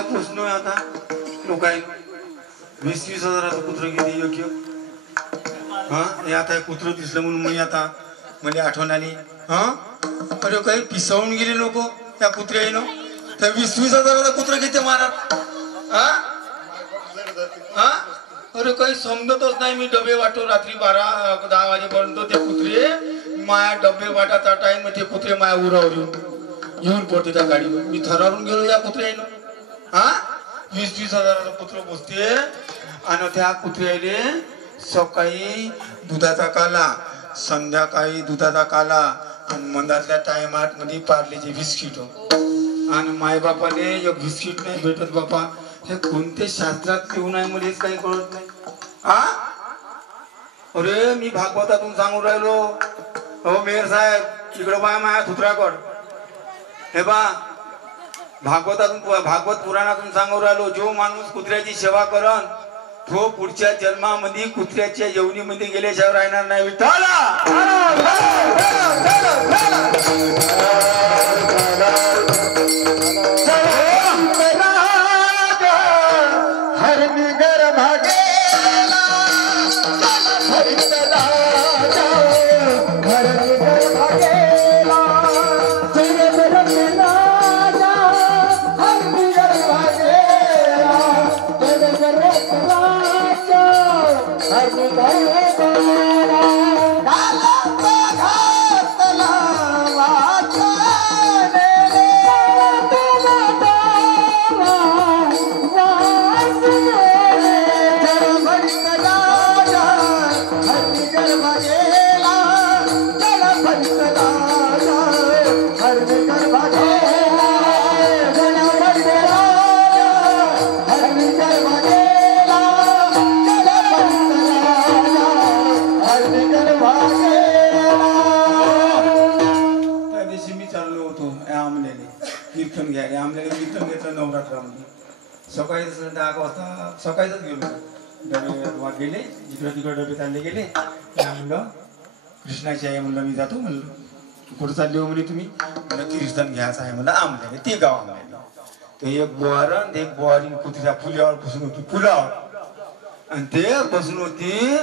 गावाला पोचलोय आता लोकांनी 20-20 हजाराचं कुत्र किती योग्य हा हे आता कुत्र दिसलं म्हणून मी आता म्हणजे आठवण आली हा अरे काही पिसावून गेले लोक त्या कुत्र्यानं त्या 20-20 हजाराचा कुत्र किती मारत हा हा अरे काही समजतच नाही मी डबे वाटतो रात्री 12-10 वाजेपर्यंत ते कुत्रे माया डबे वाटाचा टाइम ते कुत्रे माया उरावर येऊन पडते त्या गाडीवर मी थरारून गेलो या कुत्र्यानं हा 20-20 हजाराचा कुत्र बसते आणि त्या कुत्र्याले सकाळी दुधाचा काला संध्याकाळी दुधाचा काला आणि मंदातल्या टायमात मध्ये पार्लेचे बिस्किट आणि मायबापाने एक बिस्किट नाही भेटत बापा हे कोणते शास्त्रात लिहून आहे मलाच काही कळत नाही हा अरे मी भागवतातून सांगून राहिलो हो मेयर साहेब इकडं बा माया धुतराकड हे बा भागवत पुराणातून सांगून राहिलो जो माणूस कुत्र्याची सेवा करन तो पुढच्या जन्मामध्ये कुत्र्याच्या यवनीमध्ये गेल्याशिवाय राहणार नाही विठ्ठला सकाळी 10 वाजता सकाळीच गेलो डबे गेले इकडे तिकडे डबे चालले गेले म्हणलं कृष्णाची आई म्हणलं मी जातो म्हणलं कुठं चालले हो म्हणे तुम्ही म्हणलं कीर्तन घ्यायचं आहे म्हणलं आमल्याने ते गाव आमल्याने ते एक बोहारण एक बोहारीन कुत्र्या पुलावर बसून होती पुलावर आणि ते बसून होती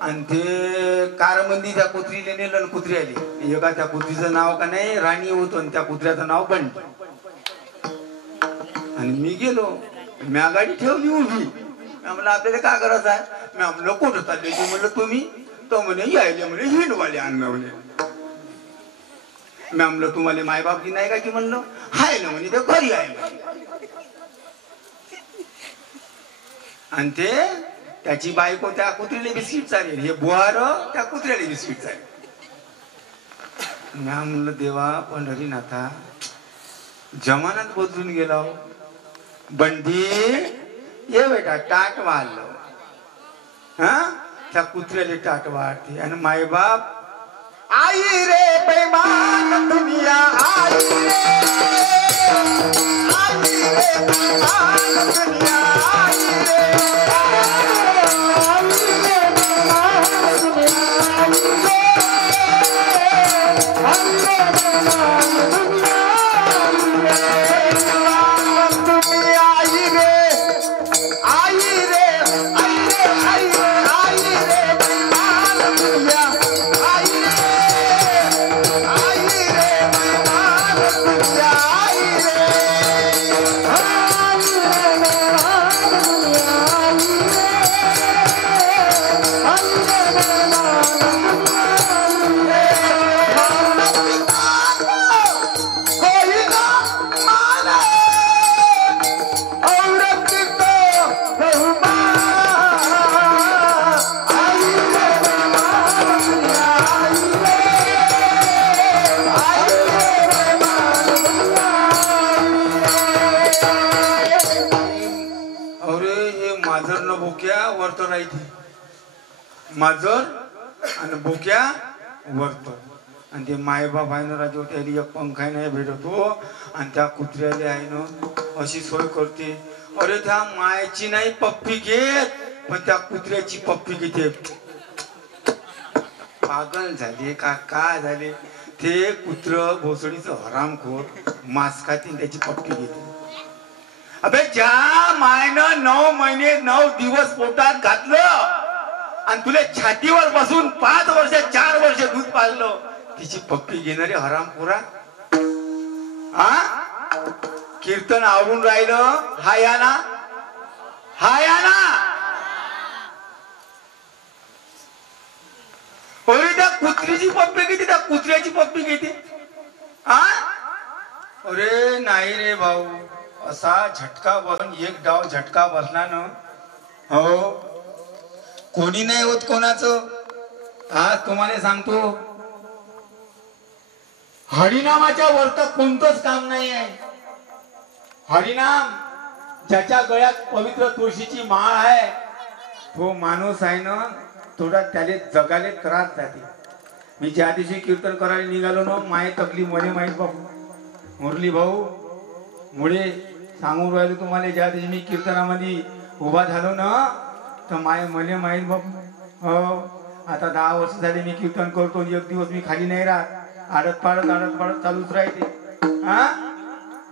आणि ते कारमंदी त्या कुत्रीले नेलं कुत्री आली एका त्या कुत्रीचं नाव का नाही राणी होतं आणि त्या कुत्र्याचं नाव बंटी आणि मी गेलो म्या गाडी ठेवली उभी म्हणलं आपल्याला काय करायचं आहे मी म्हणलं कुठं चालले ते म्हणलं तुम्ही तो म्हणे यायले म्हणे हिंडवाले आणलं म्हणे मी म्हणलं तुम्हाला मायबापची नाही का की म्हणलं हाय ना म्हणे ते घरी आहे आणि ते त्याची बायको त्या कुत्रीला बिस्किट चालेल हे बुहार त्या कुत्र्याला बिस्किट चालेल मी म्हणलं देवा पंढरीनाथा जमानात बदलून गेला बंडी ये बेटा टाट वाढलो हा त्या कुत्र्याला टाट वाढते आणि मायबाप आई रे बेईमान दुनिया आई रे बेईमान दुनिया आई माजर आणि बोक्या वरतो आणि ते मायबाप आहे ना राजू त्याला एक पंखा नाही भेटतो आणि त्या कुत्र्याला आहे ना अशी सोय करते अरे त्या मायची नाही पप्पी घेत पण त्या कुत्र्याची पप्पी घेते पागल झाले का काय झाले ते कुत्र भोसडीचं हरामखोर मांस खाते त्याची पप्पी घेते अबे ज्या मायनं 9 महिने 9 दिवस पोटात घातलं आणि तुला छातीवर बसून 5 वर्ष 4 वर्ष दूध पाजलं, तिची पप्पी घेणारे हरामखोरा. कीर्तन आवडून राहिलं, हा या ना. अरे त्या कुत्रीची पप्पी घेते, त्या कुत्र्याची पप्पी घेते. अरे नाही रे भाऊ, असा झटका बसून एक डाव झटका बसला ना, हो कोणी नाही होत कोणाचं. तुम्हाला सांगतो, हरिनामाच्या वरत कोणतंच काम नाही आहे. हरिनाम ज्याच्या गळ्यात पवित्र तुळशीची माळ आहे, तो माणूस आहे ना, थोडा त्याले जगाले त्रास जाते. मी ज्या दिवशी कीर्तन करायला निघालो ना, माये तकली मले माहीत बाबू. मुरली भाऊ मुळे सांगून राहिलो तुम्हाला, ज्या दिवशी मी कीर्तनामध्ये उभा झालो ना, तर माय मले माहीत बाबू. हो आता 10 वर्ष झाले मी कीर्तन करतो, एक दिवस मी खाली नाही राहत, आडत पाडत चालूच राहते.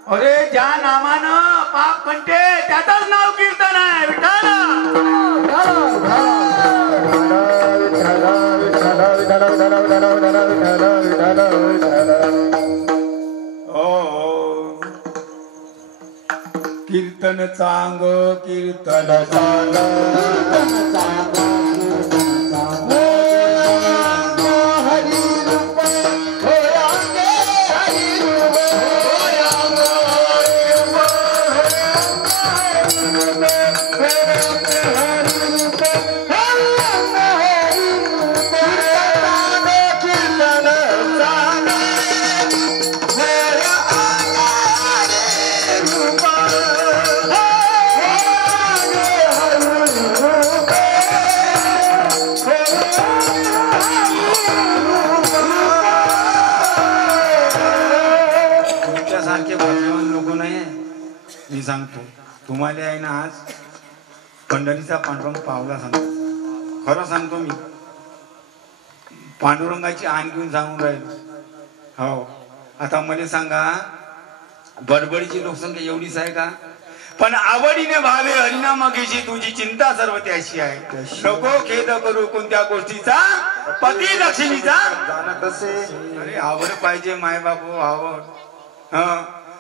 अरे ज्या नामानं पाप कंटे त्याचंच नाव कीर्तन आहे. कीर्तन चांग कीर्तन चांग मी सांगतो तुम्हाला आहे ना, आज पंढरीचा पांडुरंग पावला सांगतो. खरं सांगतो मी, पांडुरंगाची आण घेऊन सांगून राहिलो. हो आता मला सांगा, बडबडीची लोकसंख्या एवढीच आहे का? पण आवडीने भावे हरिनामाची तुझी चिंता सर्व त्याशी आहे. नको खेद करू कोणत्या गोष्टीचा, पती लक्ष्मीचा. अरे आवड पाहिजे माय बापू, आवड.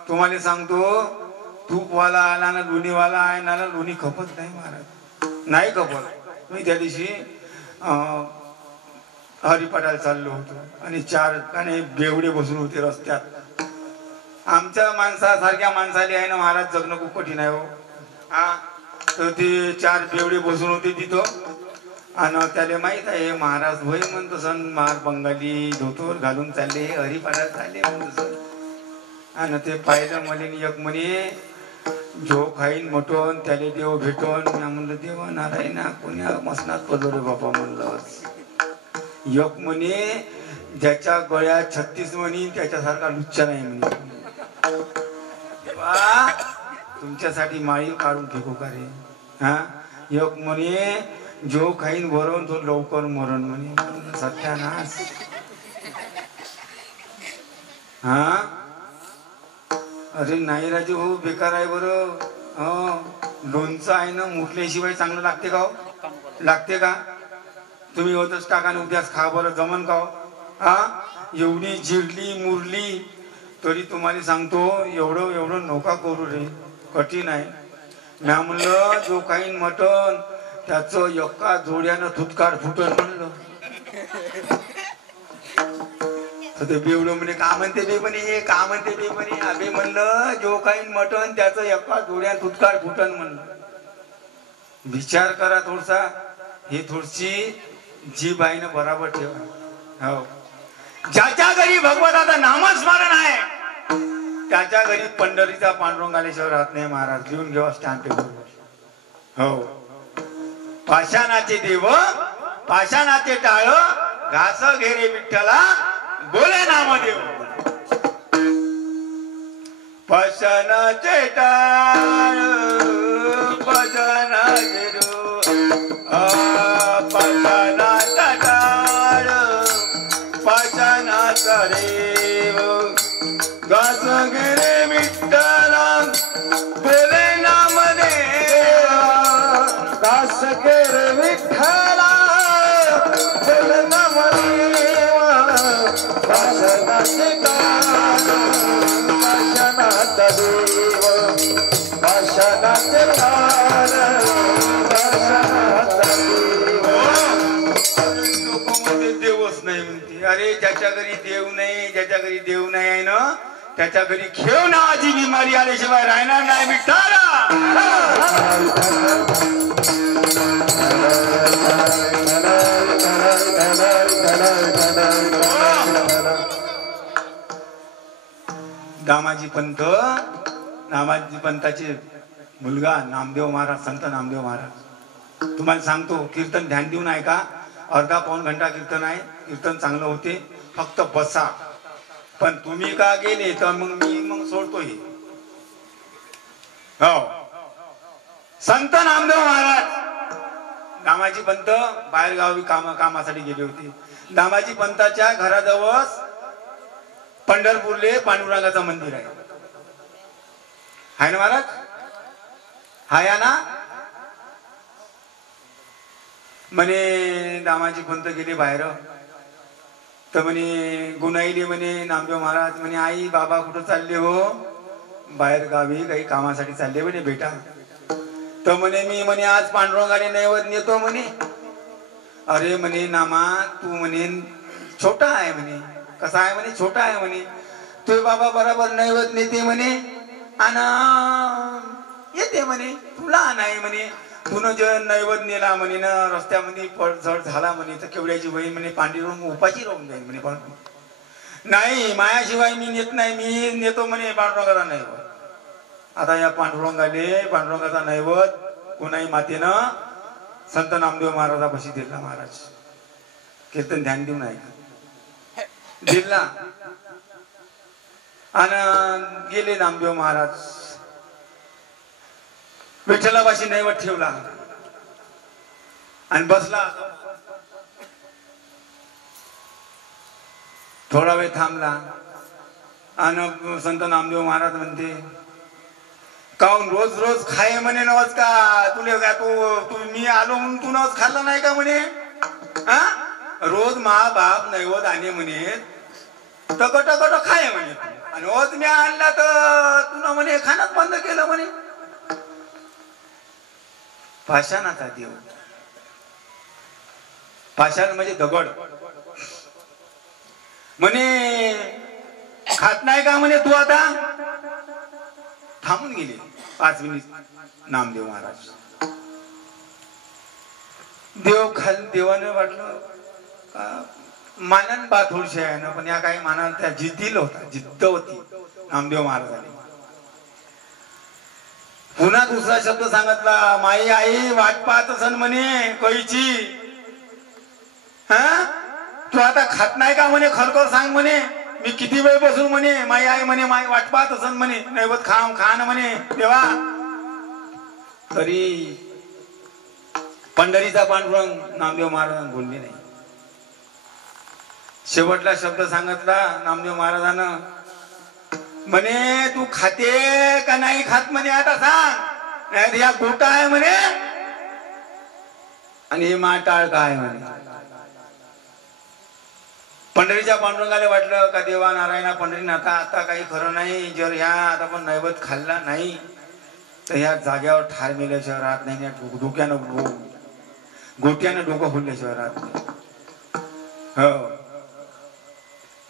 तुम्हाला सांगतो, तूपवाला आला ना लोणीवाला आहे ना, लोणी खपत नाही महाराज, नाही खपत. मी त्या दिवशी हरिपाठाला चाललो होतो आणि 4 बेवडे बसून होते रस्त्यात. आमच्या माणसासारख्या माणसाले आहे ना महाराज जगणं खूप कठीण आहे. हो तर ते 4 बेवडे बसून होते तिथं, आणि त्याला माहित आहे महाराज होय म्हणतो सण, मार बंगाली धोतर घालून चालले, हरिपाठाला चालले म्हणतो सण. आणि ते पाहिलं मले, एक म्हणे जो खाईन मटण त्याले देव भेटून. मी म्हणलं देवा नारायणा कोण्या मसनात पडलो रे बापा म्हणलं. एक म्हणे ज्याच्या गळ्यात 36 म्हणी त्याच्यासारखा लुच्चा नाही म्हणे. देवा तुमच्यासाठी माळी काढून फेकू का रे. एक म्हणे जो खाईन भरून तो लवकर मरण म्हणे. सत्यानाश. अरे नाही राजू हो, बेकार आहे बरं. लोणचं आहे ना, मुरल्याशिवाय चांगलं लागते का? लागते का? तुम्ही होतच टाका ना, उद्याच खा बरं, जमन का? एवढी जिरली मुरली तरी तुम्हाला सांगतो, एवढं नोका करू रे, कठीण आहे. मी म्हणलं जो काही मटण त्याचं एका जोड्यानं थुतकार फुटन म्हणलं. ते बेवडं म्हणे का म्हणते बे म्हणे, हे का म्हणते बे म्हणे. अबे म्हणलं जो काही मटण त्याचं एका जोड्यात थुतकार फुटन म्हणलं. विचार करा थोडसा, हे थोडीशी जीभ आहे ना बराबर ठेवा. हो ज्याच्या घरी भगवंताचा नामस्मरण आहे त्याच्या घरी पंढरीचा पांडुरंग आल्याशिवाय राहत नाही महाराज. लिहून घेवा स्टॅम्प पेपर. हो पाषाणाचे देव पाषाणाचे टाळ, घास घेरे विठ्ठला बोले नामदेव. पाषाणाचे टाळ पाषाणाचे पाषाणाचा टाळ पाषाणाचा देव, घास घेरे विठ्ठला बोले देवच नाही म्हणते. अरे ज्याच्या घरी देव नाही, ज्याच्या घरी देव नाही आहे ना, त्याच्या घरी खेळ नावाची बिमारी आल्याशिवाय राहणार नाही विठ्ठला. दामाजी पंताचे मुलगा नामदेव महाराज, संत नामदेव महाराज. तुम्हाला सांगतो, कीर्तन ध्यान देऊन ऐका. अर्धा पाऊण घंटा कीर्तन आहे. कीर्तन चांगलं होते, फक्त बसा. पण तुम्ही का गेले तर मग मी सोडतो हे. हो, संत नामदेव महाराज. दामाजी पंत बाहेर गावी कामासाठी गेले होते. दामाजी पंताच्या घराजवळ पंढरपूरले पांडुरंगाचं मंदिर आहे. हाय ना महाराज? हाय ना. म्हणे दामाजी पंत गेले बाहेर, तर म्हणे गुणाईले म्हणे नामदेव महाराज म्हणे, आई बाबा कुठं चालले हो? बाहेर गावी काही कामासाठी चालले म्हणे बेटा. तर म्हणे मी म्हणे आज पांडुरंगाने नैवेद्य नेतो म्हणे. अरे म्हणे नामा तू म्हणे छोटा आहे म्हणे. कसा आहे म्हणे? छोटा आहे म्हणे. तू बाबा बरोबर नैवेद्य नेते म्हणे आणि येते म्हणे. तुला नाही म्हणे. तुनं जे नैवेद्य नेला म्हणे ना, रस्त्यामध्ये पडझड झाला म्हणे तर केवड्याची बहीण म्हणे पांडुरंग उपाशी राहून जाईल म्हणे. पण नाही, मायाशिवाय मी नेत नाही, मी नेतो म्हणे पांडुरंगाचा नैवेद्य. आता या पांडुरंगाचा नैवेद्य कोणाही मातेनं संत नामदेव महाराजापाशी दिला. महाराज कीर्तन ध्यान देऊन ऐका. दिला आणि गेले नामदेव महाराज. विठ्ठलापाशी नैवेद्य ठेवला आणि बसला. थोडा वेळ थांबला आणि संत नामदेव महाराज म्हणते, काऊन रोज रोज खाय म्हणे नवस का तुले का तू मी आलो म्हणून तू नवस खाल्ला नाही का म्हणे? हा, रोज मा बाप नैवद आणे म्हणे टकट खाय म्हणे, आणि रोज मी आणला तर तुला म्हणे खाणंच बंद केलं म्हणे. पाषाणाचा देव. पाषाण म्हणजे दगड. म्हणे खात नाही का म्हणे तू? आता थांबून गेले 5 मिनिट नामदेव महाराज. देवाने वाटलं मानन बा थोडीशी आहे ना, पण या काही मानाला त्या जिद्दीला होता, जिद्द होती नामदेव महाराजांनी. पुन्हा दुसरा शब्द सांगितला, माई आई वाट पाहत असन म्हणे कळीची. हा, तू आता खात नाही का म्हणे? खरखर सांग म्हणे, मी किती वेळ बसून म्हणे माई आई म्हणे माई वाट पाहत असन म्हणे, नैवत खान म्हणे देवा. तरी पंढरीचा पांडुरंग नामदेव महाराजांना बोलले नाही. शेवटला शब्द सांगितला नामदेव महाराजांना, म्हणे तू खाते का नाही खात म्हणे आता सांग, नाही या गोटा आहे म्हणे आणि हे माटाळ काय म्हणे. पंढरीच्या पांडुरंगाला वाटलं का देवा नारायणा पंढरीनाथा आता काही खरं नाही, जर ह्या आता पण नैवेद्य खाल्ला नाही तर ह्या जाग्यावर ठार मेल्याशिवाय राहत नाही, गोट्यानं डोकं फुलल्याशिवाय राहत नाही. हो,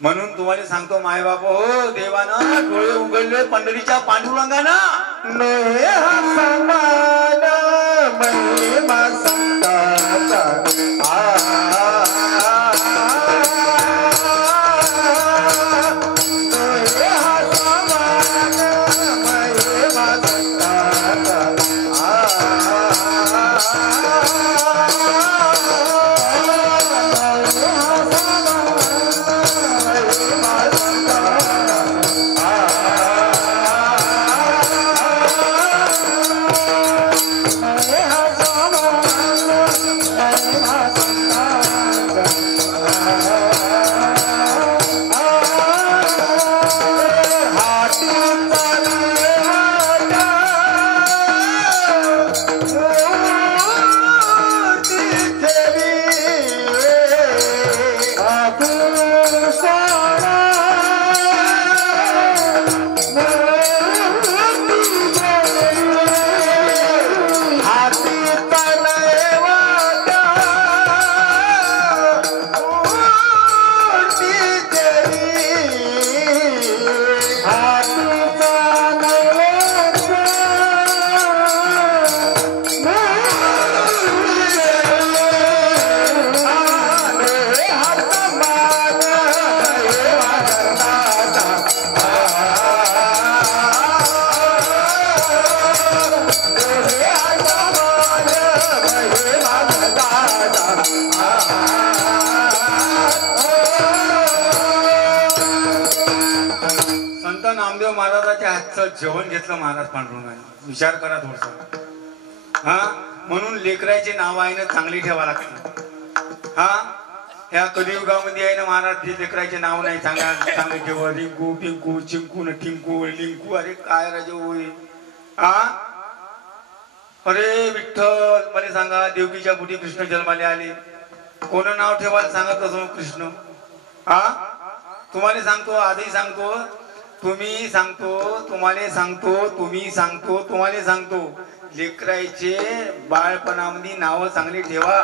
म्हणून तुम्हाला सांगतो माय बाप हो, देवानं डोळे उघडले पंढरीच्या पांडुरंगानं. Hare Rama आता नामदेव महाराजाच्या हातचं जेवण घेतलं महाराज पांडुरंगाने. विचार करा थोडसा. हा, म्हणून लेकराचे नाव आहे ना चांगली ठेवा लागते. हा, ह्या कलियुगामध्ये आहे ना महाराज, ते लेकराचे नाव नाही चांगले ठेवा. रिंकू पिंकू चिंकू न टिंकू लिंकू, अरे काय राजे होय. हा, अरे विठ्ठल मला सांगा, देवकीच्या पोटी कृष्ण जन्माले आले, कोण नाव ठेवायला सांगत असो कृष्ण. हा, तुम्हाला सांगतो, आजही सांगतो, तुम्ही सांगतो, तुम्हाला सांगतो, तुम्ही सांगतो, तुम्हाला सांगतो, लेकराचे बाळपणामध्ये नाव चांगली ठेवा.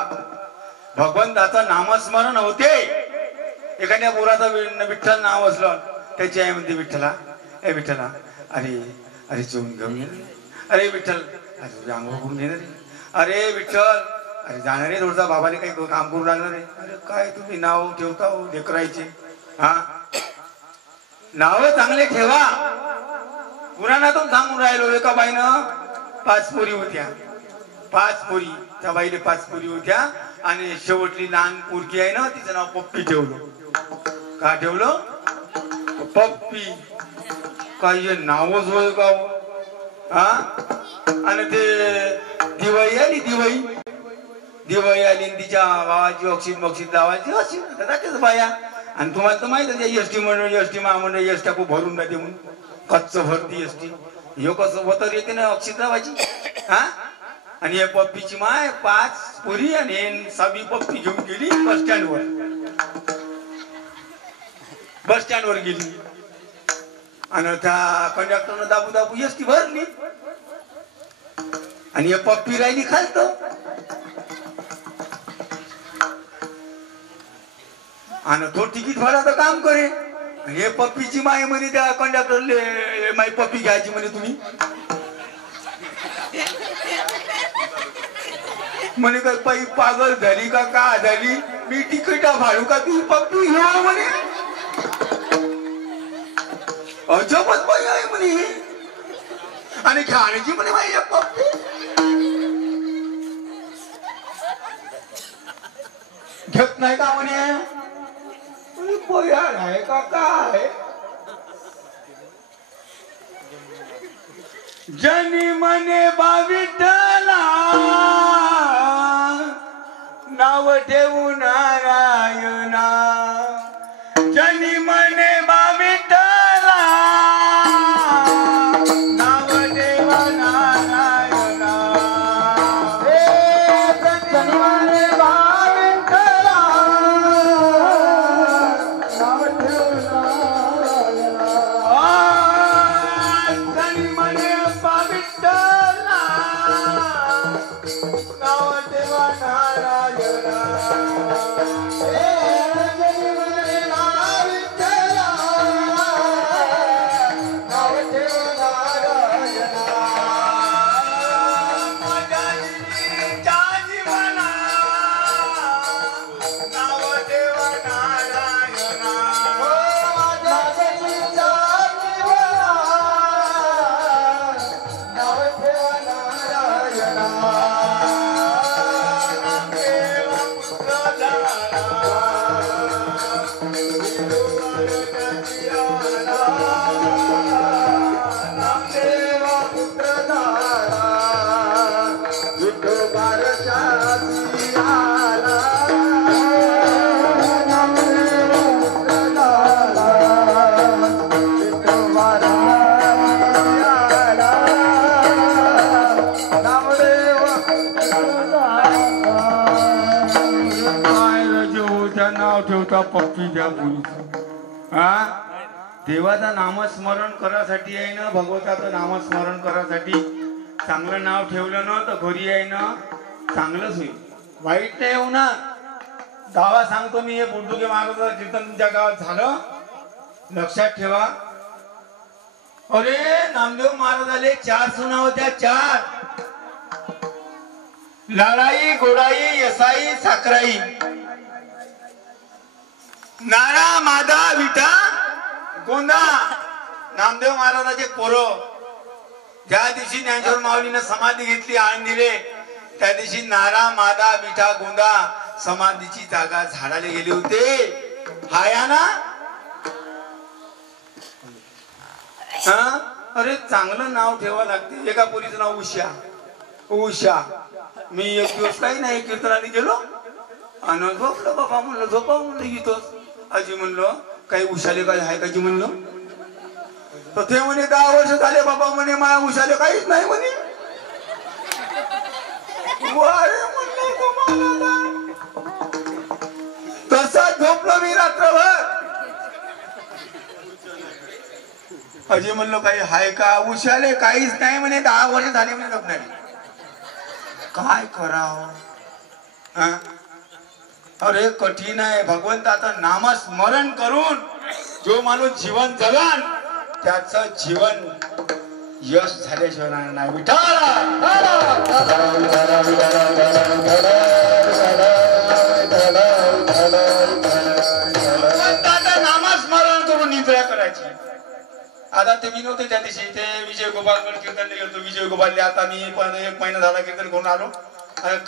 भगवंताचं नामस्मरण होते. एखाद्या पोराचं विठ्ठल नाव असलं, त्याची आई म्हणते विठ्ठला, ए विठ्ठला, अरे अरे जेवून घेऊन ये, अरे विठ्ठल, अरे आंघोळ करून येणार रे, अरे विठ्ठल, अरे जाणार रे थोडसा बाबाने काही काम करू लागणार रे. अरे काय तुम्ही नाव ठेवता हो लेकरायचे. हा, नाव चांगले ठेवा. पुराणातून सांगून राहिलो, एका बाईनं 5 पोरी होत्या. 5 पोरी, त्या बाईले 5 पोरी होत्या आणि शेवटली लहान पोरकी आहे ना, तिचं नाव पप्पी ठेवलं. का ठेवलं? पप्पी. काही नावच होय का. हा, आणि ते दिवाळी आली, दिवाळी आली, तिच्या भावाची अक्षित बक्षित लावायची अशी त्याच बाया. आणि तुम्हाला तर माहित आहे, एसटी मंडळ, एसटी महामंडळ, एसट्या खूप भरून जाते म्हणून, कच्च भरती एसटी. हे कसं होतं येते ना अक्षित लावायची. हा, आणि या पप्पीची माय 5 पोरी आणि 6वी पप्पी घेऊन गेली बस स्टँडवर गेली. आणि त्या कंडक्टरनं दाबू दाबू एसटी भरली आणि या पप्पी राहिली खालत. आणि तो तिकीट भाडाचं काम करे. हे पप्पीची माय म्हणे त्या कंडक्टरले, माई पप्पी घ्यायची म्हणे तुम्ही. म्हणे काय पायी पागल झाली का का झाली, मी तिकीट फाडू का तू पप्पी घेऊ म्हणे. अजबच बाई आहे म्हणे. आणि घ्यायची म्हणे माई पप्पी. घेत नाही का म्हणे. आहे का काय. जनी म्हणे बाविठला नाव ठेवू नारायणा. जनी म्हणे बाविठला नाव ठेवा नारायणा. जनी म्हणे बाविठला नाव ठेवू नारायणा. जनी म्हणे बाविठला नाव ठेवा नारायणा. पप्पी द्या बोलू. हा, देवाचं नामस्मरण करासाठी आहे ना, भगवताचं नामस्मरण करासाठी चांगलं नाव ठेवलं ना तर घरी आहे ना चांगलंच होईल, वाईट नाही होणार. गावा सांगतो मी, हे बुडदुगे महाराजाचं कीर्तन तुमच्या गावात झालं, लक्षात ठेवा. अरे नामदेव महाराजाले 4 सुना होत्या. 4. लाडाई, गोडाई, यसाई, साखराई. नारा, मादा, विठा, गोंदा. नामदेव महाराजाचे पोरं. ज्या दिवशी ज्ञानेश्वर माऊलीनं समाधी घेतली आळंदीले, त्या दिवशी नारा, मादा, विठा, गोंदा समाधीची जागा झाडाले गेले होते. हाया ना हा अरे चांगलं नाव ठेवावं लागते. एका पोरीचं नाव उषा. उषा मी एक दिवस काही नाही कीर्तनाने गेलो आणि झोपलं. बाबा म्हणलं झोपा म्हणलं इथंच. आजी म्हणलं काही उशाले काय आहे काजी म्हणलं. तर ते म्हणे 10 वर्ष झाले बाबा म्हणे माया उशाले काहीच नाही म्हणे. तसा झोपलो मी रात्रभर. अजी म्हणलं काही हाय का. उशाले काहीच नाही म्हणे 10 वर्ष झाले म्हणे झोपणारे. काय करावं. अरे कठीण आहे. भगवंताचं नामस्मरण करून जो माणूस जीवन जगन त्याचं जीवन यश झाल्याशिवाय नाही. विठ्ठल भगवंताचं नामस्मरण करून निद्रा करायची. आता ते मी नव्हते त्या दिवशी. ते विजय गोपालकडे कीर्तन गेलो. विजय गोपालले आता मी पण 1 महिना झाला कीर्तन करून आलो.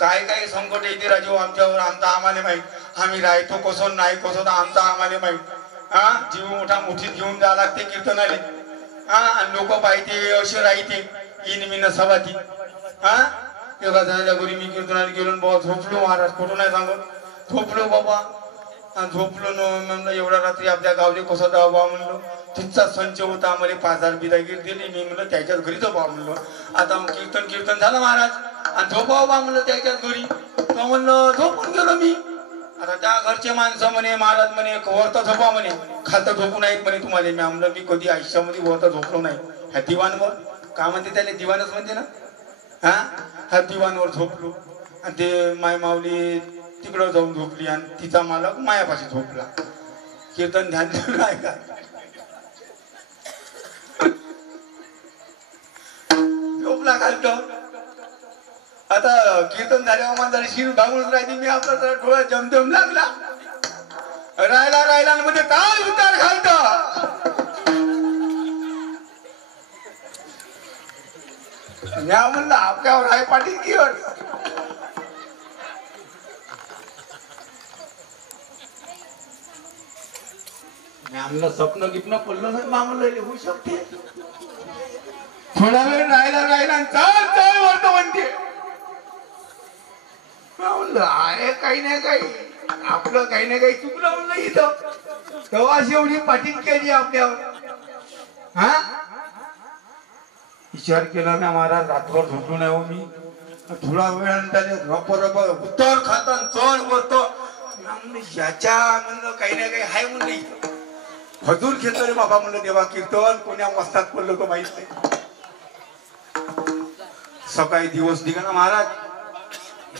काय काय संकट येते राजू आमच्यावर. आमचा आम्हाला माहित. आम्ही राहतो कसं नाही कसं तर आमचा आम्हाला माहित. हा जीव मोठा मोठीत घेऊन जावं लागते कीर्तनाले. हा लोक पाहिजे असे राहते इन मी नसावाती. हा एका झाल्या घरी मी कीर्तनाला गेलो बाबा झोपलो. महाराज खोटं नाही सांगत. झोपलो बाबा. झोपलो न म्हणलं एवढ्या रात्री आपल्या गावले कसं जावा म्हणलं. तिथचा संच होता. आम्हाला 5000 बिदागीर दिली. मी म्हणलं त्याच्याच घरी झोपा म्हणलं. आता कीर्तन झालं महाराज आणि झोपाव बा म्हणलं त्याच्याच घरी. तर म्हणलं झोपून गेलो मी. आता त्या घरचे माणसं म्हणे महाराज म्हणे वरता झोपा म्हणे खालतं झोपू नाहीत म्हणे तुम्हाला. मी म्हणलं मी कधी आयुष्यामध्ये वरता झोपलो नाही. ह्या दिवाणवर का म्हणते त्याला दिवाणच म्हणते ना. ह्या दिवाणवर झोपलो आणि ते माय माऊली तिकडं जाऊन झोपली आणि तिचा मालक मायापाशी झोपला. कीर्तन ध्यान देऊन आहे का. झोपला खालतं. आता कीर्तन झाल्यावर माझा शिर भागूनच राहिली. मी आपला जरा डोळा जमजम लागला. राहिला म्हणजे काय उतार घालत. म्या म्हणलं आपल्यावर आहे पाटील की म्हणलं स्वप्न गिप्न पडलं नाही. म्हणलं होऊ शकते. थोडा वेळ राहिला चल वरतो म्हणते. म्हणलं आहे काही नाही काही आपलं काही ना काही चुकलं म्हणलं इथं. तेव्हा अशी एवढी पाटील केली आपल्यावर. हा विचार केला ना महाराज रात्रभर झोपलो नाही हो मी. थोडा वेळाने रप उत्तर खाता चढ वरतो. याच्या म्हणलं काही ना काही हाय म्हणलं इथं. हजूर घेतलं रे बाबा म्हणलं देवा कीर्तन कोण्या मस्तात पडलं तो माहित नाही. सकाळी दिवस निघाला महाराज.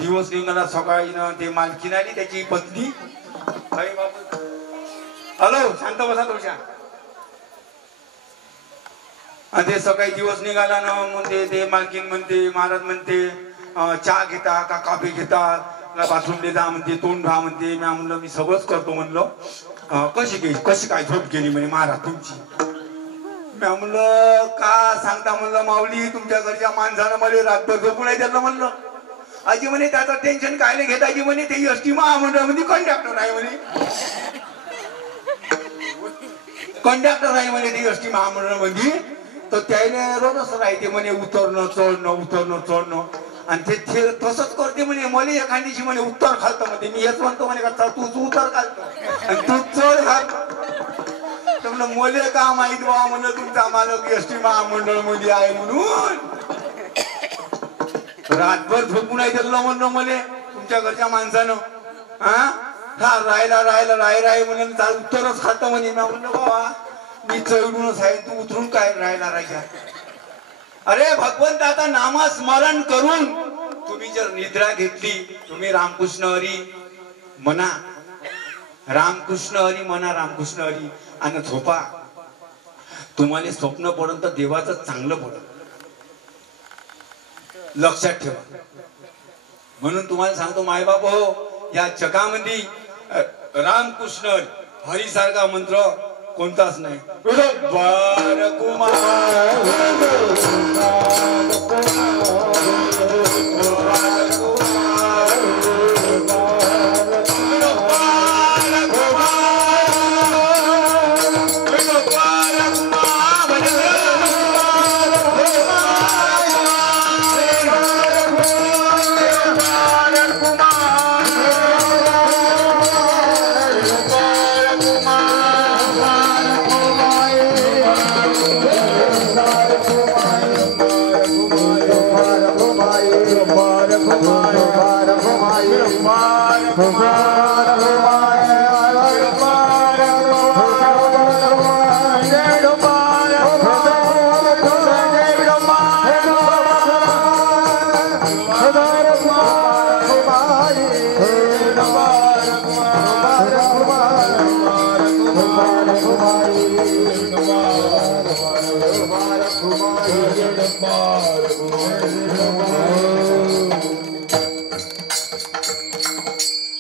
दिवस निघाला सकाळी ना ते मालकीन आली त्याची पत्नी. हॅलो शांत बसा तुझ्या. आणि ते सकाळी दिवस निघाला ना म्हणते ते मालकीन म्हणते महाराज म्हणते चहा घेता का कॉफी घेता बाथरूमला जा म्हणते तोंड भा म्हणते. मी म्हणलं मी सगळंच करतो म्हणलं. कशी काय झोप गेली म्हणे महाराज तुमची. मी म्हणलं का सांगता म्हणलं माऊली तुमच्या घरच्या माणसानं मला रातभर झोपू नाही त्याला म्हणलं. आजी म्हणे त्याचं टेन्शन काय नाही घेत. आजी म्हणे ते एसटी महामंडळामध्ये कंडक्टर आहे म्हणे. कंडक्टर आहे म्हणे ते एसटी महामंडळामध्ये. तर त्याने रोजच राहते म्हणे उतरणं चढणं आणि ते तसंच करते म्हणे. मला एखादीशी म्हणे उत्तर घालतो मध्ये. मी हेच म्हणतो म्हणे का तू उत्तर घालतो आणि तू चढ घालतो. तर म्हणलं मले का माहित बा म्हणलं तुमचा मालक एसटी महामंडळ मध्ये आहे म्हणून. रातभर झोपू नाही दिलं म्हणलं मले तुमच्या घरच्या माणसानं. राय म्हणून उत्तरच खातं म्हणे. मी म्हणलं बाबा मी चढूनच आहे तू उतरून काय राहिला राजा. अरे भगवंताचा नामस्मरण करून तुम्ही जर निद्रा घेतली. तुम्ही रामकृष्ण हरी म्हणा. रामकृष्ण हरी म्हणा. रामकृष्ण हरी आणि झोपा. तुम्हाला स्वप्न पडून तर देवाचं चांगलं पडत लक्षात ठेवा. म्हणून तुम्हाला सांगतो मायबाप हो या जगामध्ये रामकृष्ण हरी सारखा मंत्र कोणताच नाही.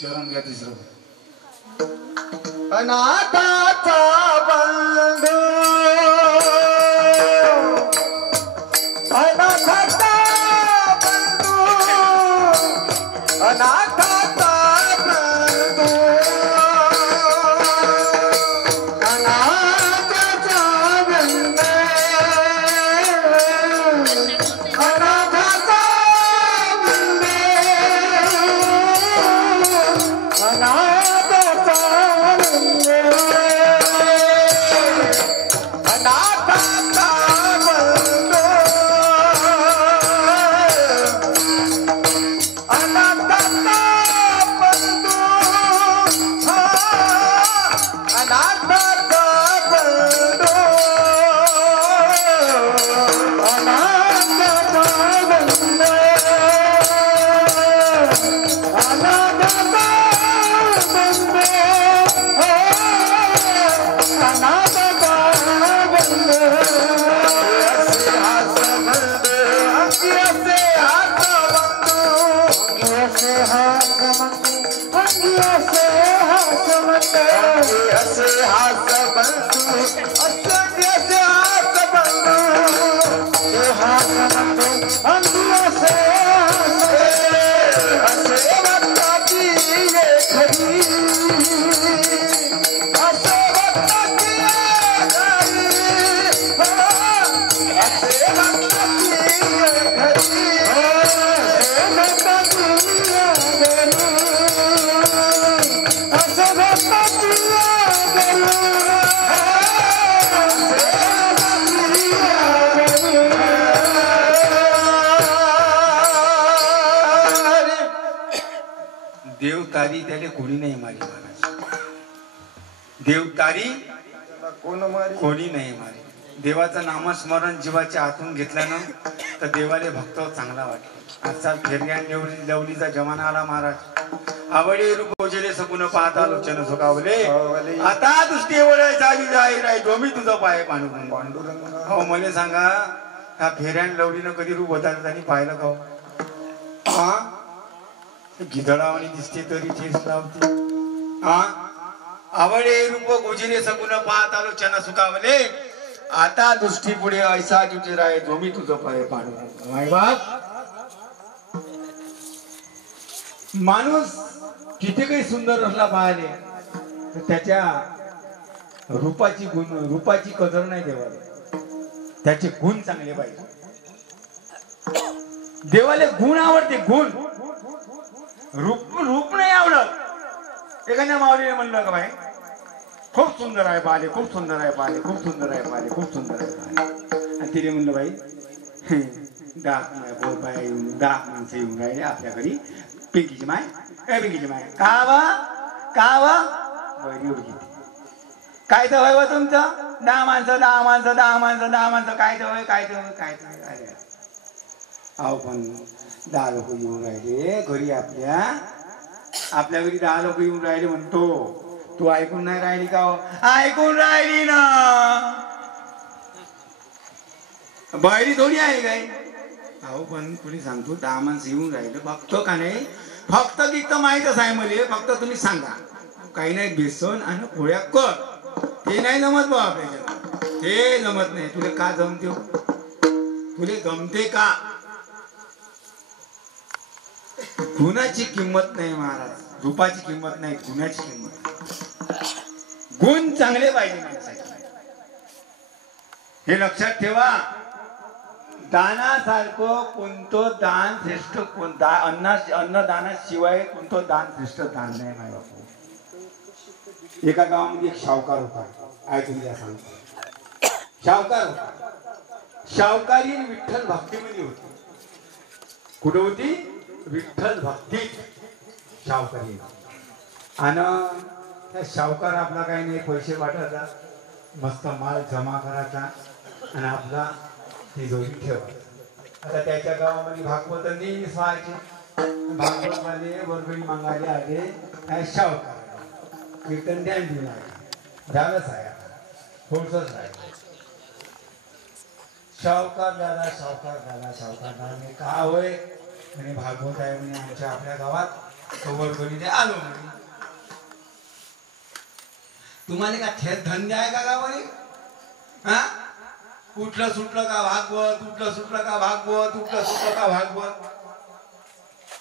चरण घ्या तिसरं. अनाथाचा बंधू अनाथाचा बंधू अनाथाचा बंधू अनाथाचा बंधू अनाथाचा देव तारी त्याला कोणी नाही मारी महाराज. देव तारी कोणी नाही मारी. देवाचं नामस्मरण जीवाच्या हातून घेतल्यानं तर देवाले भक्त चांगला वाटला. आजचा फेरग्या लवलीचा जमाना आला महाराज. आवडे रूप ओझेले सगुण पाहता लोचन सुखावले. आता दृष्टी वळायचा जाई राय मी तुझा पाय पांडुरंग. हो मला सांगा ह्या फेऱ्यान लवलीनं कधी रूप बदलताना पाहिलं का? हा गिधडावानी दिसते तरी ठेस लावते. हा आवडे रूप गोजिरे सगुण पाहता लोचन सुखावले. आता दृष्टी पुढे ऐसा तुझे राय मी तुझं पाय पांडुरंग. माय बाप माणूस किती काही सुंदर असला पाहिले तर त्याच्या रूपाची कदर नाही देवाला. त्याचे गुण चांगले पाहिजे. देवाले गुण आवडते. गुण रूप नाही आवडत. एखाद्या माऊलीने म्हणलं का बाई खूप सुंदर आहे पाहिले, खूप सुंदर आहे पाहिले, खूप सुंदर आहे पाहिले, खूप सुंदर आहे पाहिले. आणि तिने म्हणलं बाई 10 माणसं येऊन राहिले आपल्या घरी. पिंकीची माय पिंकीची माय का वा बरी उडकी काय तर वय व तुमचं 10 माणसं काय तर वय. अहो पण 10 लोक येऊन राहिले घरी. आपल्या घरी 10 लोक येऊन राहिले म्हणतो. तू ऐकून नाही राहिली का? ऐकून राहिली ना. बहिरी थोडी आहे काय? अहो पण तुला सांगतो 10 माणसं येऊन राहिलं फक्त का नाही. फक्त तिथं माहीतच आहे मला. फक्त तुम्ही सांगा काही नाही बेसन आणि पोळ्या कर. ते नाही जमत बा आपल्याला. ते जमत नाही. तुला का जमते? तुला जमते का? गुणाची किंमत नाही महाराज. रूपाची किंमत नाही, गुणाची किंमत. गुण चांगले पाहिजे माणसाचे. हे लक्षात ठेवा. दानासारखं कोणतं दान श्रेष्ठ अन्नदानाशिवाय कोणतं दान श्रेष्ठ दान नाही माझ्या बापू. एका गावामध्ये एक शावकार होता. ऐकून सांगतो. शावकार होता. शावकारी विठ्ठल भक्तीमध्ये होती. कुठे होती? विठ्ठल भक्ती शावकारी. आणि त्या शावकार आपला काही नाही पैसे वाटायचा, मस्त माल जमा करायचा आणि आपला तिजोरी ठेवायचा. आता त्याच्या गावामध्ये भागवत नेहमीच व्हायचे. भागवतवाले वर्गणी मागायला आले. काय शावकार कीर्तन ध्यान देऊन आले. झालंच आहे थोडसंच आहे. सावकार दादा सावकार दादा सावकार दादा मी का होय म्हणे भागवत आहे म्हणे आमच्या आपल्या गावात कवर करीने आलो म्हणे तुम्हाला का थेट धंदे आहे का गावाने हा उठलं सुटलं का भागवत उठलं सुटलं का भागवत उठलं सुटलं का भागवत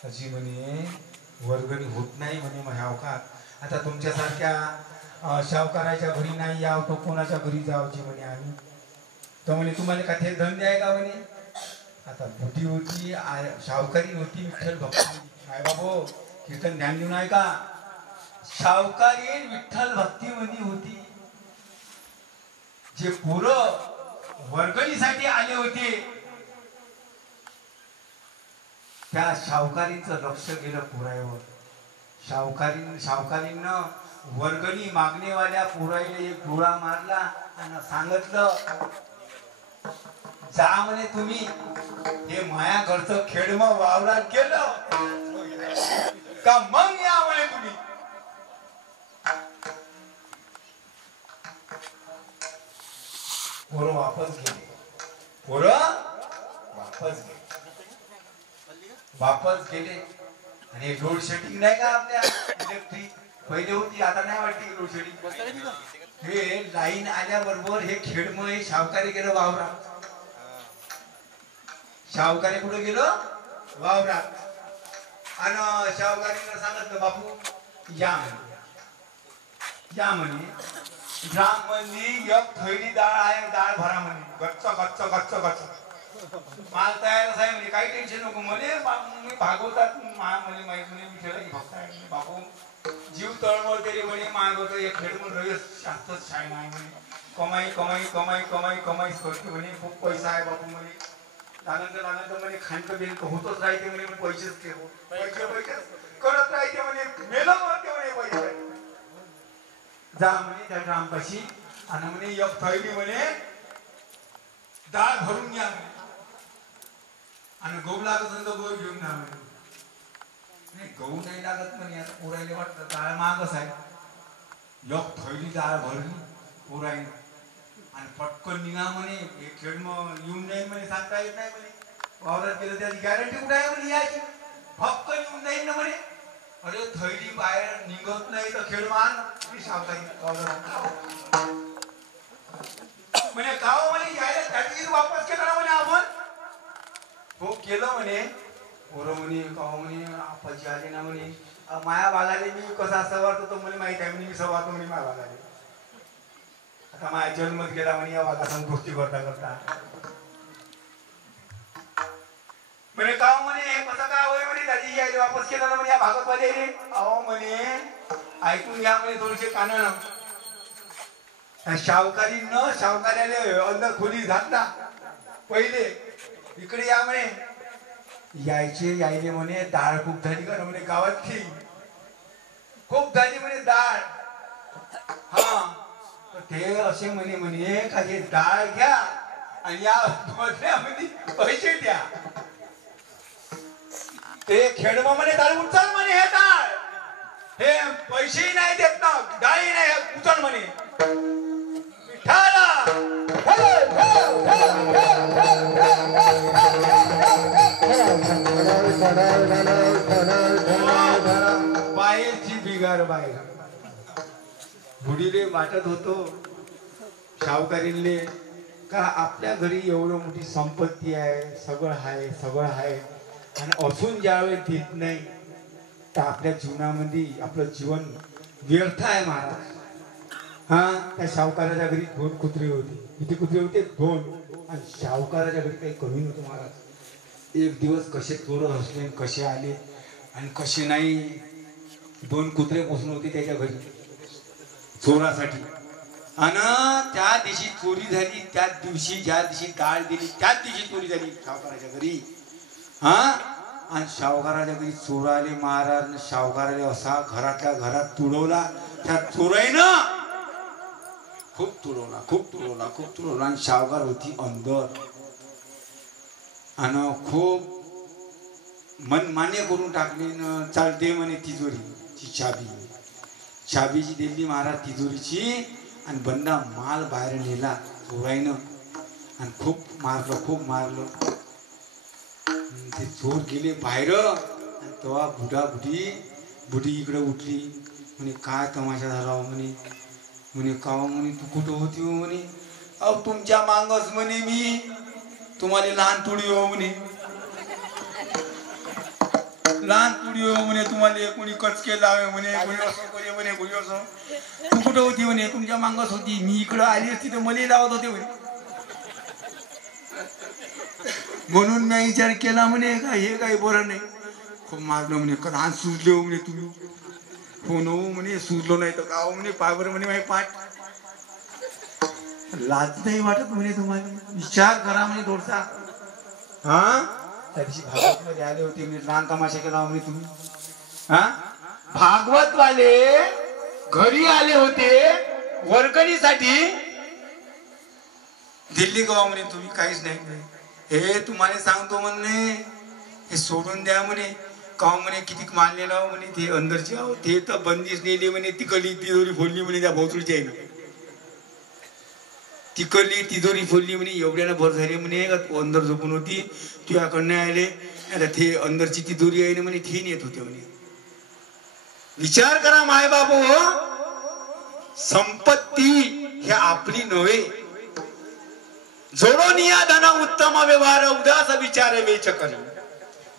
अशी म्हणे वर्गणी होत नाही म्हणे सावकार आता तुमच्यासारख्या सावकाराच्या घरी नाही याव तो कोणाच्या घरी जावची म्हणे आम्ही तर म्हणे तुम्हाला का थेट धंदे आहे का म्हणे आता बुटी होती सावकारी होती विठ्ठल भक्ती काय बाबो कीर्तन ध्यान देऊन आहे का सावकारी विठ्ठल भक्ती मध्ये होती जे पोरं वर्गणीसाठी आले होते त्या सावकारीचं लक्ष गेलं पोरावर सावकारीनं वर्गणी मागणेवाल्या पोराईला एक डोळा मारला आणि सांगितलं जा म्हणे तुम्ही हे माया घरचं खेळम वावरात केलं का मग या म्हणे तुम्ही पोरं वापस गेले आणि लोड शेडिंग नाही का आपल्या इलेक्ट्रिक पहिले होती आता नाही वाटते लोड शेडिंग हे लाईन आल्याबरोबर हे खेळम हे सावकारी गेलं वावरात सावकारी कुठं गेलं वावरात आणि सावकारीनं सांगितलं बापू या म्हणे राम म्हणे एक थैली डाळ आहे डाळ भरा म्हणे गच्च माल तयार आहे म्हणे काही टेन्शन नको म्हणे मी भागवतात म्हणे माहित म्हणे विठ्ठलाची भक्त आहे म्हणे बापू जीव तळमळते रे म्हणे मागवतो एक खेळ म्हणून रवी शास्त्रच शाळा नाही म्हणे कमाई करते म्हणे खूप पैसा आहे बापू म्हणे त्यानंतर म्हणे खांड बेंक होतच राहते म्हणे पैसेच पैसे करत राहते म्हणे मेलं म्हणते म्हणे पैसे जा म्हणे त्या ग्रामपाशी आणि म्हणे एक थैली म्हणे डाळ भरून घ्या म्हणे आणि गहू लागत असेल तर गहू घेऊन जा म्हणे नाही गहू नाही लागत म्हणे आता पोरायला वाटतं डाळ महागच आहे एक थैली डाळ भरली पोरायला आणि पटकन निघा म्हणे हे खेळ मग येऊन जाईल म्हणे सांगता येत नाही म्हणे वावरात गेलं त्याची गॅरंटी कुठे आहे म्हणे यायची फक्त येऊन जाईल ना म्हणे अरे थैली बाहेर निघत नाही तर खेळ मान सावकारी म्हणे गाव म्हणे यायला त्याची वापस केला ना म्हणे आपण हो केलं म्हणे पोरं म्हणे गाव म्हणे आपाची आले ना म्हणे माया बागाले मी कसा सवारतो तो म्हणे माहिती आहे म्हणे मी सवारतो म्हणे माया बागाले आता माझ्या जन्मच गेला म्हणे या वाघासंग गोष्टी करता म्हणे गाव म्हणे कसं काय होय म्हणे दाजी यायला वापस केला ना म्हणे या भागवतवाले अहो म्हणे ऐकून घ्या म्हणे थोडेसे कानानं सावकार्याला अंदर खोली घातला पहिले इकडे या म्हणे यायले म्हणे डाळ खूप झाली का म्हणे गावातली खूप झाली म्हणे डाळ हा ते असे म्हणे का हे डाळ घ्या आणि या बदल्यामध्ये पैसे द्या ते खेळवा म्हणे डाळ उचल म्हणे हे डाळ हे पैसेही नाही देत ना डाळी नाही उचल म्हणे बाहेरची बिगार बाहेर बुडीले वाटत होतो सावकारीले का आपल्या घरी एवढं मोठी संपत्ती आहे सगळं आहे आणि असून ज्यावेळेस देत नाही तर आपल्या जीवनामध्ये आपलं जीवन व्यर्थ आहे महाराज हा त्या सावकाराच्या घरी 2 कुत्रे होते किती कुत्रे होते 2 आणि सावकाराच्या घरी काही कमी नव्हतं महाराज एक दिवस कसे चोर हसले कसे आले आणि कसे नाही 2 कुत्रे पोचून होते त्याच्या घरी चोरासाठी आणि त्या दिवशी चोरी झाली त्याच दिवशी ज्या दिवशी डाळ दिली त्याच दिवशी चोरी झाली सावकाराच्या घरी हा आणि सावकाराच्या घरी चोर आले महाराज सावकाराने असा घरातल्या घरात तुडवला त्या चोराईनं खूप तुडवला आणि सावकार होती अंदर आणि खूप मनमान्य करून टाकली चालते म्हणे तिजोरीची चाबीची दिली महाराज तिजोरीची आणि बंदा माल बाहेर नेला चोराईनं आणि खूप मारलं ते चोर गेले बाहेर आणि तेव्हा बुढी इकडे उठली म्हणे काय तमाशा झाला म्हणे काव म्हणे तू कुठं होती हो म्हणे अहो तुमच्या मांगस म्हणे मी तुम्हाला लहान तुडी हो म्हणे तुम्हाला कोणी कचके लावे म्हणे कोणी असं करे म्हणे कोणी असं तू कुठं होती म्हणे तुमच्या मांगस होती मी इकडं आली असती तर मला लावत होते म्हणे म्हणून मी विचार केला म्हणे का हे काही बरं नाही खूप मारलं म्हणे कधा सुजले हो म्हणे तुम्ही हो न म्हणे सुजलो नाही तर का म्हणे पाय बरं म्हणे माझी पाठ लाज नाही वाटत म्हणे तुम्हाला विचार करा म्हणे थोडसा हा त्या दिवशी भागवत मध्ये आले होते म्हणे लहान तमाशा केला म्हणे तुम्ही हा भागवत वाले घरी आले होते वर्गणीसाठी दिल्ली गावा म्हणे तुम्ही काहीच नाही हे तुम्हाला सांगतो म्हणे हे सोडून द्या म्हणे काव म्हणे किती मानलेला म्हणे ते अंदरची आहो ते तर बंदीच नेली म्हणे तिकडली तिजोरी फोडली म्हणे त्या भोसडीच्या आहे ना तिकडली तिजोरी फोडली म्हणे एवढ्याला भर झाली म्हणे अंदर झोपून होती तुझ्याकडनं आले आता ते अंदरची तिजोरी आहे ना म्हणे ती नेत होते म्हणे विचार करा माय बाबू संपत्ती हे आपली नव्हे जोडून या धना उत्तम व्यवहार उदास विचार वेच करी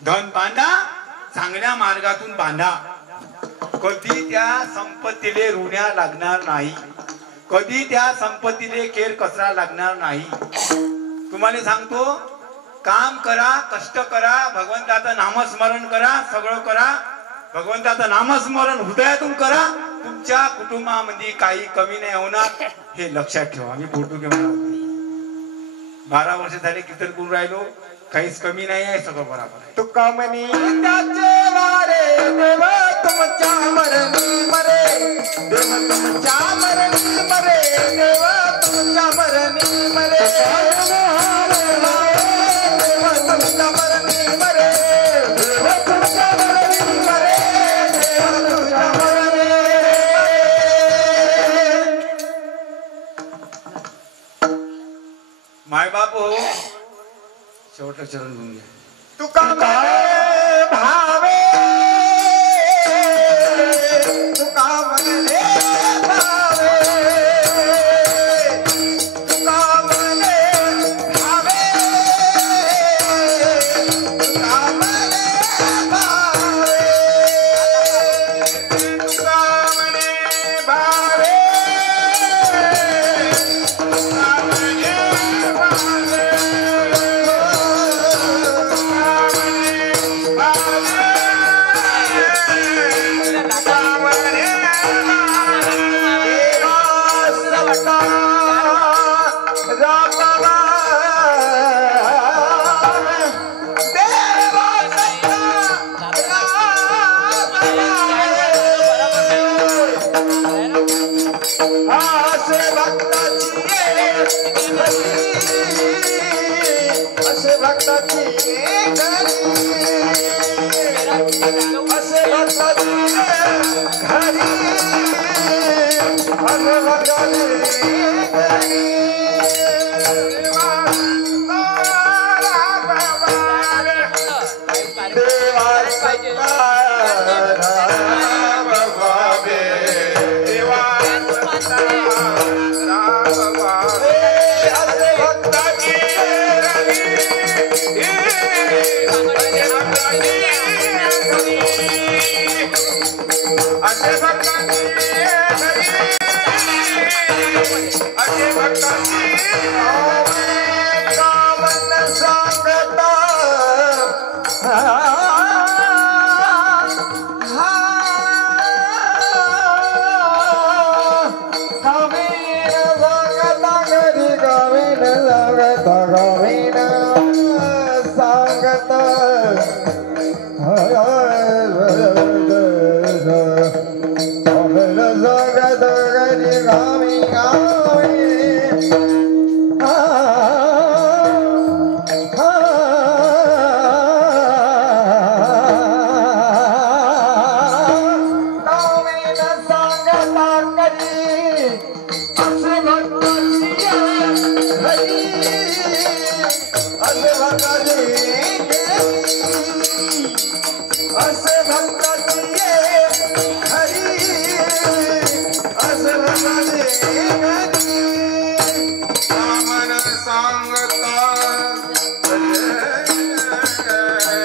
धन बांधा चांगल्या मार्गातून बांधा कधी त्या संपत्तीले ऋण्या लागणार नाही कधी त्या संपत्तीले केर कचरा लागणार नाही तुम्हाला सांगतो काम करा कष्ट करा भगवंताचं नामस्मरण करा सगळं करा भगवंताचं नामस्मरण हृदयातून करा तुमच्या कुटुंबामध्ये काही कमी नाही होणार हे लक्षात ठेवा मी फोटो घेऊन 12 वर्ष झाले कीर्तन करून राहिलो काहीच कमी नाही आहे सगळं बरोबर आहे तुका म्हणी त्याचे वारे देव तुमच्या मरणी मरे देव तुमच्या मरणी मरे देव तुमच्या मरणी मरे देव तुमच्या मरणी मरे देव तुमच्या मरणी मरे देव तुमच्या मरणी माय बाप हो शेवटचं चरण घेऊन घ्या तुका म्हणे भावे तुका म्हणे भावे तुका म्हणे भावे तुका म्हणे भावे तुका म्हणे भावे तुका म्हणे भावे Hey! घरी असे भक्ताचे असे भक्ताची घरी असे भक्ताचे कामन सांगता असे भक्ताची घरी असे भक्ताची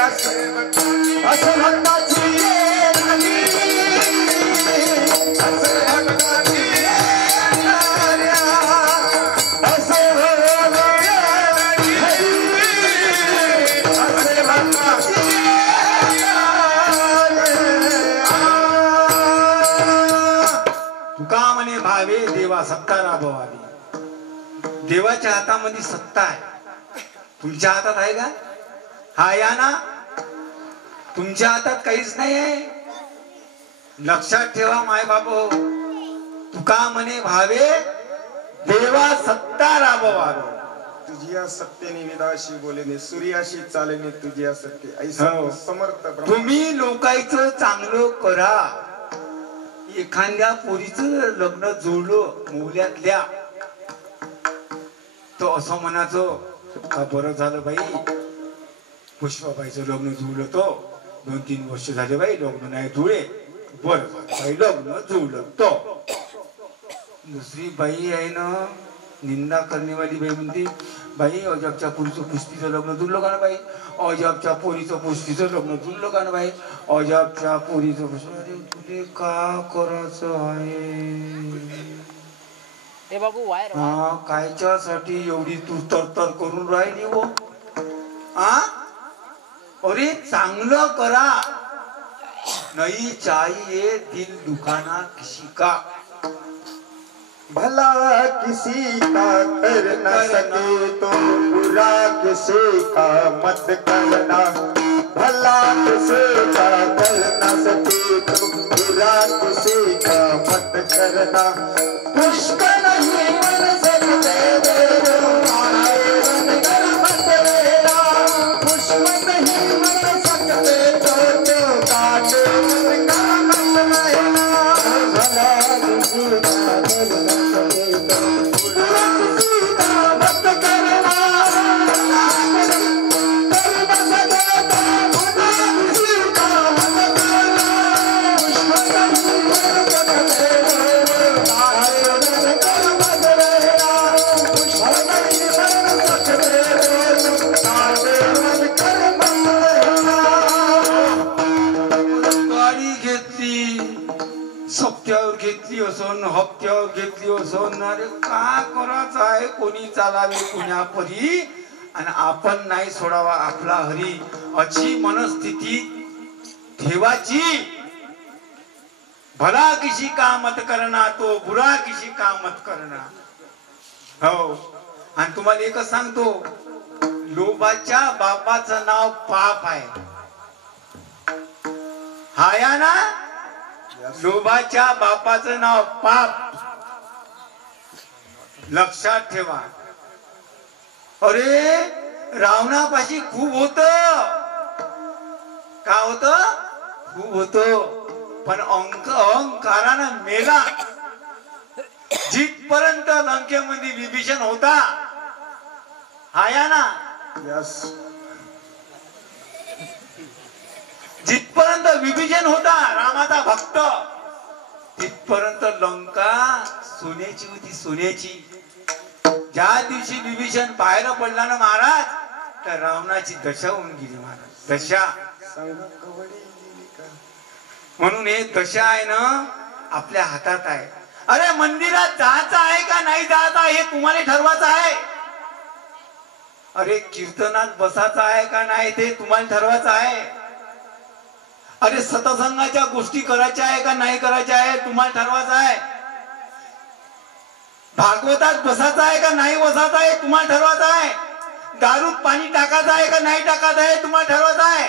असे असे भक्ताची तुका म्हणे भावे देवा सत्ता राबवावी. देवाच्या हातामध्ये सत्ता आहे. तुमच्या हातात आहे का? हा या ना, तुमच्या हातात काहीच नाही आहे. लक्षात ठेवा माय बाबो, तुका म्हणे भावे देवा सत्ता राबवावी. तुझी या सत्तेने विदाशी बोलेने सूर्याशी चालणे तुझी या सत्य ऐसा समर्थ तुम्ही लोकांचं चांगलं करा. एखाद्या पोरीचं लग्न जोडलं मोहल्यातल्या तो असं म्हणायचं का बरं झालं बाई, पुष्पाबाईचं लग्न जुळलं, तो 2-3 वर्ष झाले बाई लग्न नाही जुळे, बरं बाई लग्न जुळलं. तो दुसरी बाई आहे ना निंदा करणेवाली बाई म्हणते, बाई अजबच्या पोरीचं पुष्टीचं लग्न जुळलं का ना बाई, अजबच्या पोरीचं पुष्टीचं लग्न जुळलं का ना बाई, अजबच्या पोरीचं पुष्टी. अरे तुले का करायचं आहे? हा कायच्यासाठी एवढी तू तरतर करून राहिली हो? अरे चांगलं करा. नहीं चाहिए दिल दुखाना किसी का. भला किसी का कर न सके तो बुरा किसी का मत करना. भला किसी का कर न सके तो बुरा किसी का मत करना. पुष्प नहीं मन सकते पुष्प नहीं मन सकते तो काटे मन का मत रहना. भला किसी का कर न सके तो बुरा किसी का मत करना. सप्त्यावर घेतली असून हप्त्यावर घेतली असून, अरे का करायचं आहे? कोणी चालावे कुण्या परी आणि आपण नाही सोडावा आपला हरी, अशी मनस्थिती ठेवाची. भला किसी का मत करना तो बुरा किसी का मत करना. हो, आणि तुम्हाला एकच सांगतो, लोभाच्या बापाचं नाव पाप आहे. हाया ना, लोभाच्या बापाचं नाव पाप. लक्षात ठेवा. अरे रावणापाशी खूप होत, का होत? खूप होत, पण अहंकारानं मेला. जिथपर्यंत लंकेमध्ये विभीषण होता, हाया ना, जिथपर्यंत विभीषण होता रामाचा भक्त, तिथपर्यंत लंका सोन्याची होती, सोन्याची. ज्या दिवशी विभीषण बाहेर पडला ना महाराज, तर रावणाची दशा होऊन गेली महाराज, दशा. म्हणून हे दशा आहे ना आपल्या हातात आहे. अरे मंदिरात जायचं आहे का नाही जायचं आहे हे तुम्हाला ठरवायचं आहे. अरे कीर्तनात बसायचं आहे का नाही ते तुम्हाला ठरवायचं आहे. अरे सत्संगाच्या गोष्टी करायच्या आहे का नाही करायच्या आहे तुम्हाला ठरवायचं आहे. भागवतात बसायचं आहे का नाही बसायचं आहे तुम्हाला ठरवायचं आहे. दारूत पाणी टाकायचं आहे का नाही टाकायचं आहे तुम्हाला ठरवायचं आहे.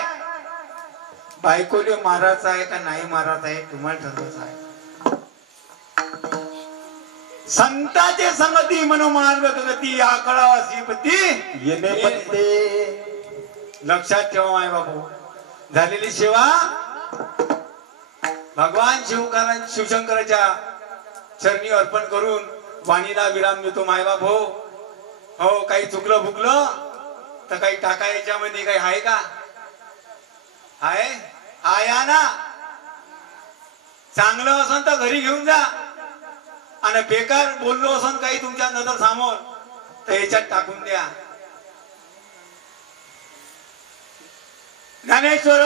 बायकोले मारायचं आहे का नाही मारायचं आहे तुम्हाला ठरवायचं आहे. संताचे संगती मनोमार्ग गती आकळावा श्रीपती येणे पत्ते. लक्षात ठेवा माय बाबू. झालेली सेवा भगवान शिवशंकराच्या चरणी अर्पण करून वाणीला विराम देतो माय बाप. हो काही चुकलं भुकलं तर काही टाका याच्यामध्ये काही आहे का. आहे आया ना. चांगलं असन तर घरी घेऊन जा आणि बेकार बोललो असन काही तुमच्या नजर समोर तर याच्यात टाकून द्या. ज्ञानेश्वर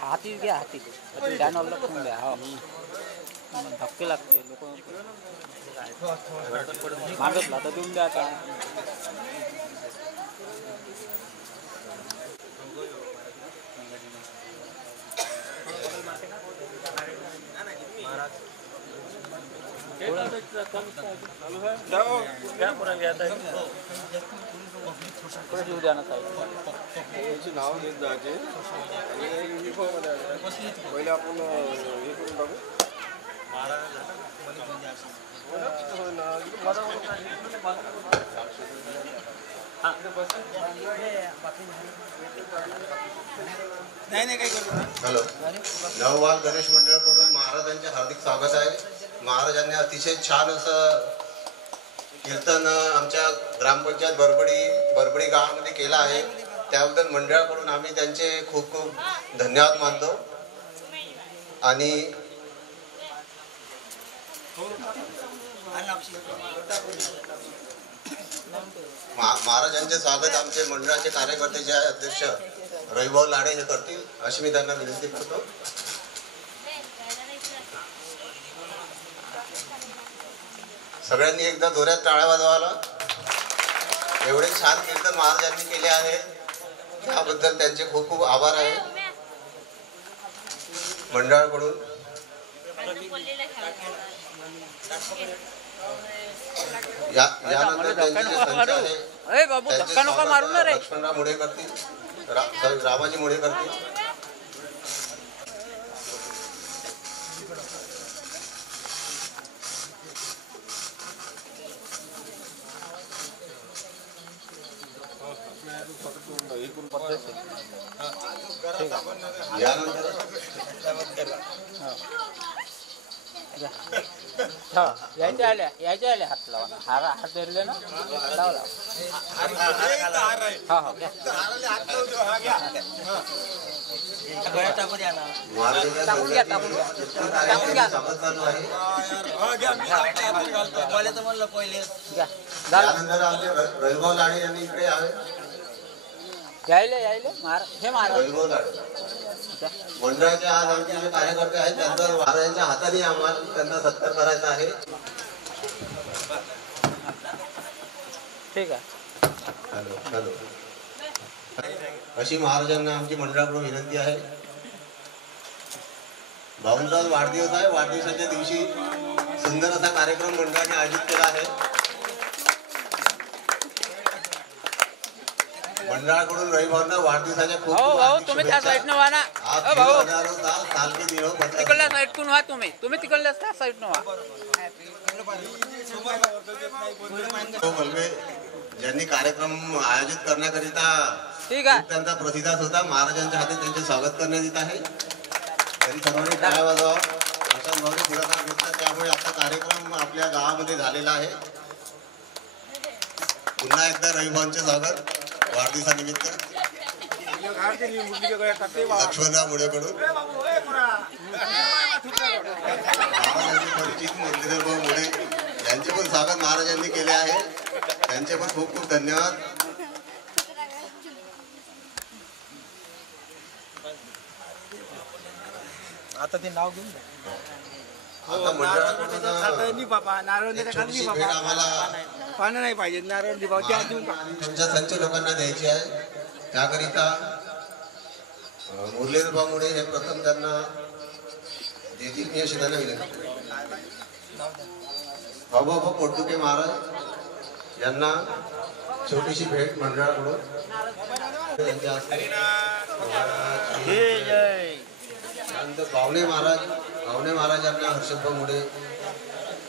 हाती घ्या हाती चॅनल लक्षून द्या. हो धक्के लागते लोक मागतला तर देऊन द्या. आता नाव घेत जायचे पहिले आपण हे करून टाकू. हॅलो, नववाल गणेश मंडळाकडून महाराजांचे हार्दिक स्वागत आहे. महाराजांनी अतिशय छान असं कीर्तन आमच्या ग्रामपंचायत बरबडी गावामध्ये केलं आहे. त्याबद्दल मंडळाकडून आम्ही त्यांचे खूप खूप धन्यवाद मानतो. आणि महाराजांचे स्वागत आमचे मंडळाचे कार्यकर्ते जे आहे अध्यक्ष रविभाऊ लाडे हे करतील अशी मी त्यांना विनंती करतो. सगळ्यांनी एकदा जोरात टाळ्या वाजवायला. एवढे छान कीर्तन महाराजांनी केले आहे त्याबद्दल त्यांचे खूप खूप आभार आहे मंडळाकडून. यानंतर त्यांचे जे संच आहे लक्ष्मणराव मुळे करतील, रामाजी मुळे करतील. हो यायच्या आल्या हात लावा हात धरले ना लाव हो हो घ्या टाकून घ्या टाकून घ्या स्वागत चालू आहे. घ्या त्यानंतर आमचे रविभाऊ लाडे यांनी इकडे यावे. यायले हे महाराज रविभाऊ लाडे मंडळाचे आज आमचे जे कार्यकर्ते आहेत त्यांचा महाराजांच्या हाताने आम्हाला त्यांना सत्कार करायचा आहे. ठीक आहे हॅलो अशी महाराजांना आमची मंडळाकडून विनंती आहे. भाऊंचा वाढदिवस आहे. वाढदिवसाच्या दिवशी सुंदर असा कार्यक्रम मंडळाने आयोजित केला आहे. मंडळाकडून रविभाऊंना वाढदिवसाच्या खूप हो भाऊ तुम्ही त्या साईडनं व्हा ना भाऊ तिकडल्या साईडतून व्हा तुम्ही तिकडल्या त्या साईडनं व्हा बलवे ज्यांनी कार्यक्रम आयोजित करण्याकरिता ठीक आहे त्यांचा प्रतिसाद होता. महाराजांच्या हाती त्यांचे स्वागत करण्यात येत आहे. तरी सर्वांनी टाळ्या वाजवा. प्रशांत भाऊने पुढाकार घेतला त्यामुळे आता कार्यक्रम आपल्या गावामध्ये झालेला आहे. पुन्हा एकदा रविभाऊंचे स्वागत वाढदिवसानिमित्त लक्ष्मणराव मुळेकडून. महाराजांचे परिचित मुरलीधर भाऊ मुळे यांचे पण स्वागत महाराजांनी केले आहे. त्यांचे पण खूप खूप धन्यवाद. आता ते नाव घेऊन आता मंडळाकडून थोडीशी भेट आम्हाला पानं नाही पाहिजे नारळ दिवा तुमच्या संच लोकांना द्यायची आहे. त्याकरिता मुरलीधर भाऊ मुळे हे प्रथम त्यांना देतील मी अशी त्यांना विनंती. बाबा पोटदुखे महाराज यांना छोटीशी भेट मंडळाकडून त्यांच्या हस्ते. त्यानंतर पावणे महाराज यांना हर्षदभाऊ मुळे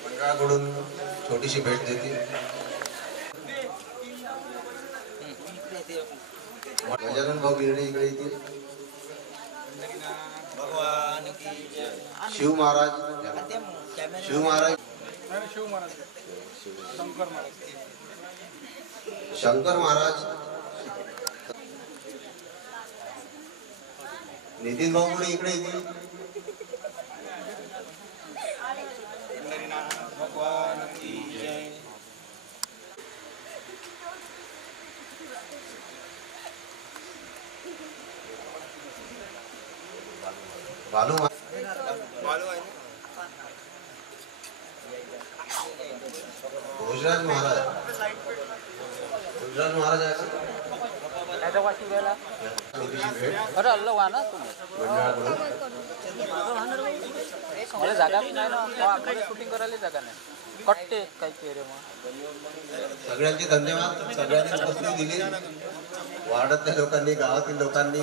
मंडळाकडून छोटीशी भेट देतील. गजानन भाऊ बिर्डे इकडे येतील. शिव महाराज शंकर महाराज नितीन भाऊ मुळे इकडे येतील. बालू भोजराज महाराज आहे अरे अल्ल व्हा ना तुम्ही मला जागा बी नाही ना शूटिंग करायला जागा नाही कट्टे काही चेहरे मग सगळ्यांचे धन्यवाद. सगळ्यांनी उपस्थिती दिली. वार्डातल्या लोकांनी गावातील लोकांनी